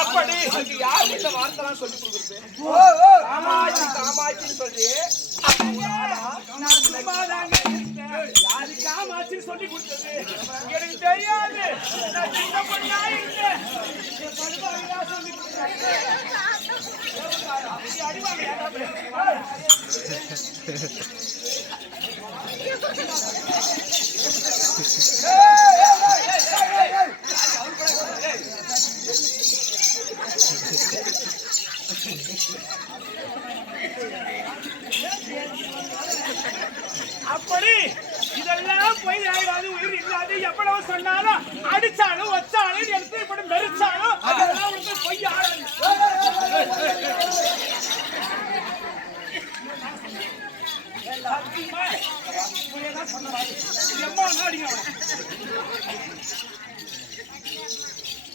அப்படி. அதுக்கு யார் இந்த வார்த்தைலாம் சொல்லி கொடுக்குறது? காமாட்சி காமாட்சின்னு சொல்லி. நான். யாரு சொல்லி கொடுத்தது? எனக்கு தெரியாது. நான் சின்ன பொண்ணா இருக்கேன் என் படுபாவியா சொல்லி கொடுத்தாங்க. நீ அடிவாங்க. அப்படி இதெல்லாம் போய் ஆய்வாது உயிர் இல்லாது. எவ்வளவு சொன்னாலும் அடிச்சாலும் வச்சாலும் எடுத்து இப்படி மெரிச்சாலும் அதெல்லாம் வந்து பொய் ஆடாது சத்தியமா, பொய்யை எம்மா ஒண்ணு அடிங்க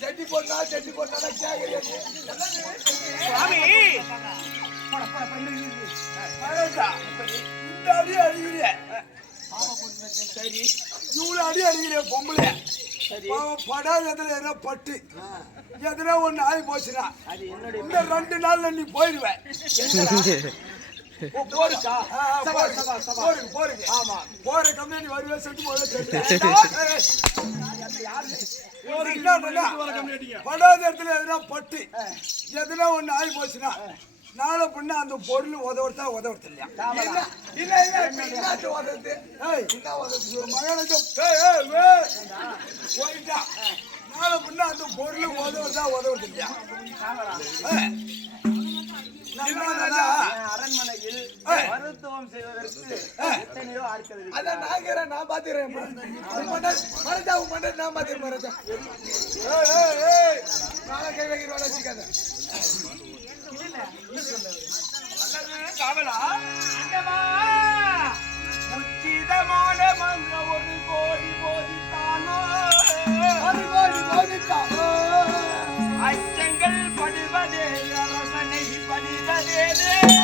ஜட்டி போட்டா ஜட்டி போட்டா கேக்குறீங்க சுவாமி இந்த அடி அடிக்கிறீ சரி அடி அடிக்கிறீ பொம்பளை பாவம் படாததுல ஏதோ பட்டு எதுனா ஒண்ணு ஆகி போச்சுன்னா இந்த ரெண்டு நாள்ல நீ போயிடுவேன் போருக்கா ஆ, ஆ, சபா, போருக்கு, சபா, சபா. போருக்கு, போருக்கு. ஆமா போற கம்பெனி வருவே செட்டு போல படாத இடத்துல எதுனா பட்டு எதுனா ஒண்ணு ஆகி போச்சுன்னா நாளை பின்ன அந்த பொருள் உதவுறதா உதவுறது இல்லையா இல்ல இல்ல உதவுது ஏய் என்ன உதவுது ஒரு மகனுக்கு போயிட்டா நாளை பின்ன அந்த பொருள் உதவுறதா உதவுறது இல்லையா அரண்மனையில் மருத்துவம் செய்வதற்கு எத்தனையோ ஆட்கள் அதான் நான் நான் பாத்துக்கிறேன். மறைச்சா, உன் மண்டை நான் பாத்துக்கிறேன், மறைச்சா. ஏய், ஏய், ஏய். மேல கை வைக்கிறவன வச்சுக்காத. காவலா அண்டமா உச்சிதமான மன்ற ஒரு கோடி போதித்தானோ ஒரு கோடி போதித்தானோ. Yeah.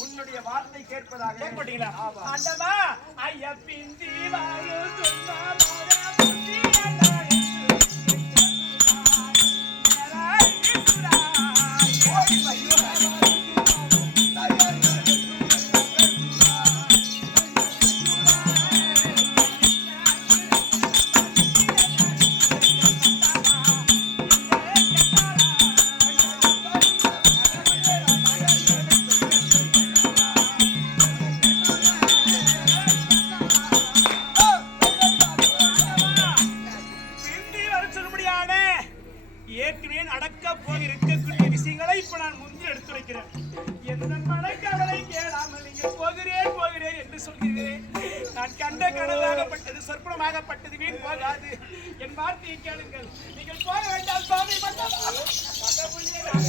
உன்னுடைய வார்த்தை கேட்பதாக கேட்பட்டீங்களா ஐயா பிந்தி வாழு இப்ப நான் முந்தி எடுத்துரைக்கிறேன். எந்த மனக்கவலை கேளாமல் இங்கே போகிறேன் போகிறேன் என்று சொல்கிறேன். நான் கண்ட கனவாகப்பட்டது சொற்பனமாகப்பட்டது வீண் போகாது. என் வார்த்தையை கேளுங்கள். நீங்கள் போக வேண்டாம் சுவாமி மண்டபா. மண்டபுள்ளியே நான்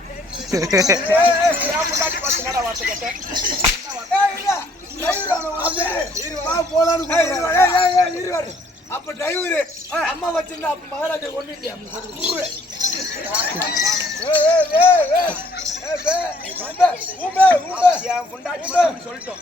அப்ப டிரைவரு அம்மா வச்சிருந்தா அப்ப மகாராஜா கொண்டு இல்லையா சொல்லிட்டோம்